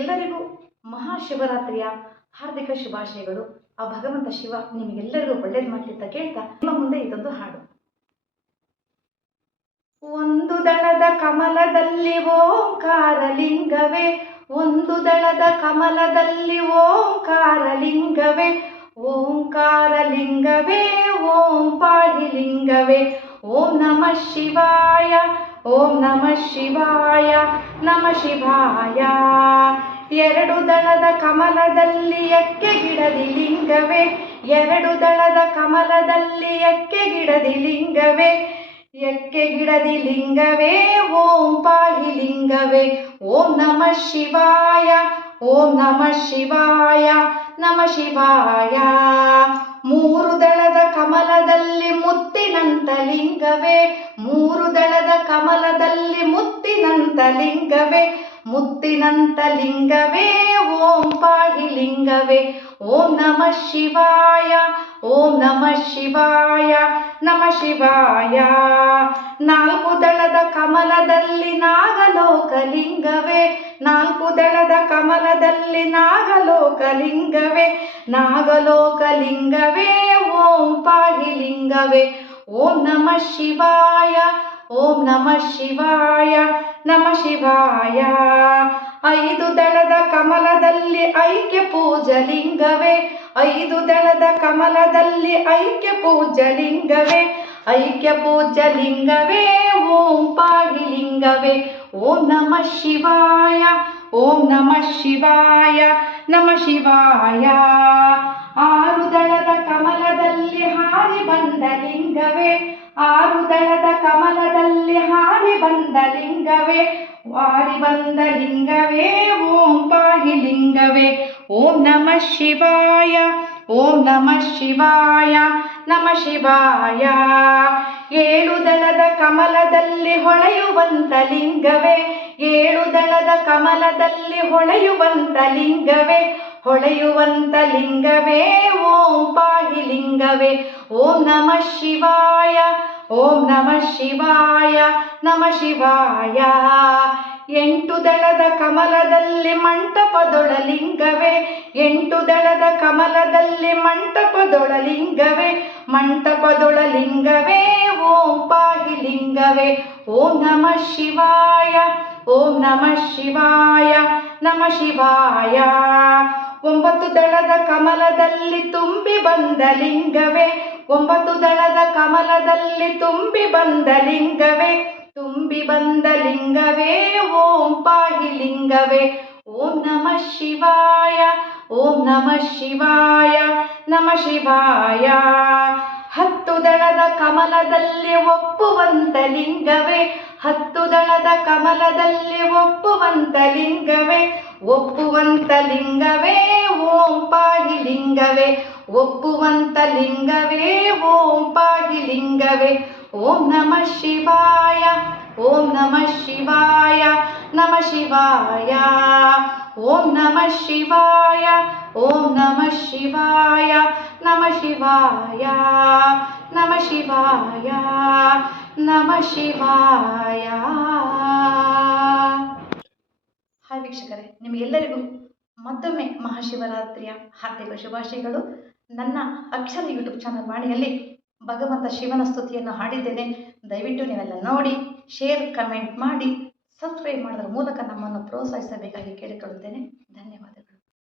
ಎಲ್ಲರಿಗೂ ಮಹಾಶಿವರಾತ್ರಿಯ ಹಾರ್ದಿಕ ಶುಭಾಶಯಗಳು. ಆ ಭಗವಂತ ಶಿವ ನಿಮಗೆಲ್ಲರಿಗೂ ಒಳ್ಳೇದು ಮಾಡಲಿ ಅಂತ ಕೇಳ್ತಾ ನಿಮ್ಮ ಮುಂದೆ ಇದೊಂದು ಹಾಡು. ಒಂದು ದಳದ ಕಮಲದಲ್ಲಿ ಓಂಕಾರ ಲಿಂಗವೇ, ಒಂದು ದಳದ ಕಮಲದಲ್ಲಿ ಓಂಕಾರ ಲಿಂಗವೇ, ಓಂಕಾರ ಲಿಂಗವೇ ಓಂ ಪಾಹಿ ಲಿಂಗವೇ. ಓಂ ನಮಃ ಶಿವಾಯ, ಓಂ ನಮಃ ಶಿವಾಯ, ನಮಃ ಶಿವಾಯ. ಎರಡು ದಳದ ಕಮಲದಲ್ಲಿ ಎಕ್ಕೆ ಗಿಡದಿ ಲಿಂಗವೇ, ಎರಡು ದಳದ ಕಮಲದಲ್ಲಿ ಎಕ್ಕೆ ಗಿಡದಿ ಲಿಂಗವೇ, ಎಕ್ಕೆ ಗಿಡದಿ ಲಿಂಗವೇ ಓಂ ಪಾಹಿ ಲಿಂಗವೇ. ಓಂ ನಮಃ ಶಿವಾಯ, ಓಂ ನಮಃ ಶಿವಾಯ, ನಮಃ ಶಿವಾಯ. ಮೂರು ದಳದ ಕಮಲದಲ್ಲಿ ಮುತ್ತಿನಂತ ಲಿಂಗವೇ, ಮೂರು ದಳದ ಕಮಲದಲ್ಲಿ ಮುತ್ತಿನಂತ ಲಿಂಗವೇ, ಮುತ್ತಿನಂತ ಲಿಂಗವೇ ಓಂ ಪಾಹಿ ಲಿಂಗವೇ. ಓಂ ನಮಃ ಶಿವಾಯ, ಓಂ ನಮಃ ಶಿವಾಯ, ನಮಃ ಶಿವಾಯ. ನಾಲ್ಕು ದಳದ ಕಮಲದಲ್ಲಿ ನಾಗಲೋಕ ಲಿಂಗವೇ, ನಾಲ್ಕು ದಳದ ಕಮಲದಲ್ಲಿ ನಾಗಲೋಕ ಲಿಂಗವೇ, ನಾಗಲೋಕ ಲಿಂಗವೇ ಓಂ ಪಾಹಿ ಲಿಂಗವೇ. ಓಂ ನಮಃ ಶಿವಾಯ, ಓಂ ನಮಃ ಶಿವಾಯ, ನಮಃ ಶಿವಾಯ. ಐದು ದಳದ ಕಮಲದಲ್ಲಿ ಐಕ್ಯ ಪೂಜಾ ಲಿಂಗವೇ, ಐದು ದಳದ ಕಮಲದಲ್ಲಿ ಐಕ್ಯ ಪೂಜಾ ಲಿಂಗವೇ, ಐಕ್ಯ ಪೂಜಾ ಲಿಂಗವೇ ಓಂ ಪಾಹಿ ಲಿಂಗವೇ. ಓಂ ನಮಃ ಶಿವಾಯ, ಓಂ ನಮಃ ಶಿವಾಯ, ನಮಃ ಶಿವಾಯ. ಆರು ದಳದ ಕಮಲದಲ್ಲಿ ಹಾರಿ ಬಂದ ಲಿಂಗವೇ, ಆರು ದಳದ ಕಮಲದಲ್ಲಿ ಹಾರಿ ಬಂದ ಲಿಂಗವೇ, ಹಾರಿ ಬಂದ ಲಿಂಗವೇ ಓಂ ಪಾಹಿ ಲಿಂಗವೇ. ಓಂ ನಮಃ ಶಿವಾಯ, ಓಂ ನಮಃ ಶಿವಾಯ, ನಮಃ ಶಿವಾಯ. ಏಳು ದಳದ ಕಮಲದಲ್ಲಿ ಹೊಳೆಯುವಂತ ಲಿಂಗವೇ, ಏಳು ದಳದ ಕಮಲದಲ್ಲಿ ಹೊಳೆಯುವಂತ ಲಿಂಗವೇ, ಹೊಳೆಯುವಂತ ಲಿಂಗವೇ ಓಂ ಪಾಹಿ ಲಿಂಗವೇ. ಓಂ ನಮಃ ಶಿವಾಯ, ಓಂ ನಮಃ ಶಿವಾಯ, ನಮಃ ಶಿವಾಯ. ಎಂಟು ದಳದ ಕಮಲದಲ್ಲಿ ಮಂಟಪದೊಳ ಲಿಂಗವೇ, ಎಂಟು ದಳದ ಕಮಲದಲ್ಲಿ ಮಂಟಪದೊಳ ಲಿಂಗವೇ, ಮಂಟಪದೊಳ ಲಿಂಗವೇ ಓಂ ಪಾಹಿ ಲಿಂಗವೇ. ಓಂ ನಮಃ ಶಿವಾಯ, ಓಂ ನಮಃ ಶಿವಾಯ, ನಮಃ ಶಿವಾಯ. ಒಂಬತ್ತು ದಳದ ಕಮಲದಲ್ಲಿ ತುಂಬಿ ಬಂದ ಲಿಂಗವೇ, ಒಂಬತ್ತು ದಳದ ಕಮಲದಲ್ಲಿ ತುಂಬಿ ಬಂದ ಲಿಂಗವೇ, ತುಂಬಿ ಬಂದ ಲಿಂಗವೇ ಓಂ ಪಾಹಿ ಲಿಂಗವೇ. ಓಂ ನಮಃ ಶಿವಾಯ, ಓಂ ನಮಃ ಶಿವಾಯ, ನಮಃ ಶಿವಾಯ. ಹತ್ತು ದಳದ ಕಮಲದಲ್ಲಿ ಒಪ್ಪುವಂತ ಲಿಂಗವೇ, ಹತ್ತು ದಳದ ಕಮಲದಲ್ಲಿ ಒಪ್ಪುವಂತ ಲಿಂಗವೇ, ಒಪ್ಪುವಂತ ಲಿಂಗವೇ ಓಂ ಪಾಹಿ ಲಿಂಗವೇ, ಒಪ್ಪುವಂತ ಲಿಂಗವೇ ಓಂ ಪಾಹಿ ಲಿಂಗವೇ. ಓಂ ನಮಃ ಶಿವಾಯ, ಓಂ ನಮಃ ಶಿವಾಯ, ನಮಃ ಶಿವಾಯ. ಓಂ ನಮಃ ಶಿವಾಯ, ಓಂ ನಮಃ ಶಿವಾಯ, ನಮಃ ಶಿವಾಯ, ನಮಃ ಶಿವಾಯ, ನಮಃ ಶಿವಾಯ. ಹಾಯ್ ವೀಕ್ಷಕರೇ, ನಿಮಗೆಲ್ಲರಿಗೂ ಮತ್ತೊಮ್ಮೆ ಮಹಾಶಿವರಾತ್ರಿಯ ಹಾರ್ದಿಕ ಶುಭಾಶಯಗಳು. ನನ್ನ ಅಕ್ಷರ ಯೂಟ್ಯೂಬ್ ಚಾನಲ್ ವಾಣಿಯಲ್ಲಿ ಭಗವಂತ ಶಿವನ ಸ್ತುತಿಯನ್ನು ಹಾಡಿದ್ದೇನೆ. ದಯವಿಟ್ಟು ನೀವೆಲ್ಲ ನೋಡಿ, ಶೇರ್, ಕಮೆಂಟ್ ಮಾಡಿ, ಸಬ್ಸ್ಕ್ರೈಬ್ ಮಾಡೋದ್ರ ಮೂಲಕ ನಮ್ಮನ್ನು ಪ್ರೋತ್ಸಾಹಿಸಬೇಕಾಗಿ ಕೇಳಿಕೊಳ್ಳುತ್ತೇನೆ.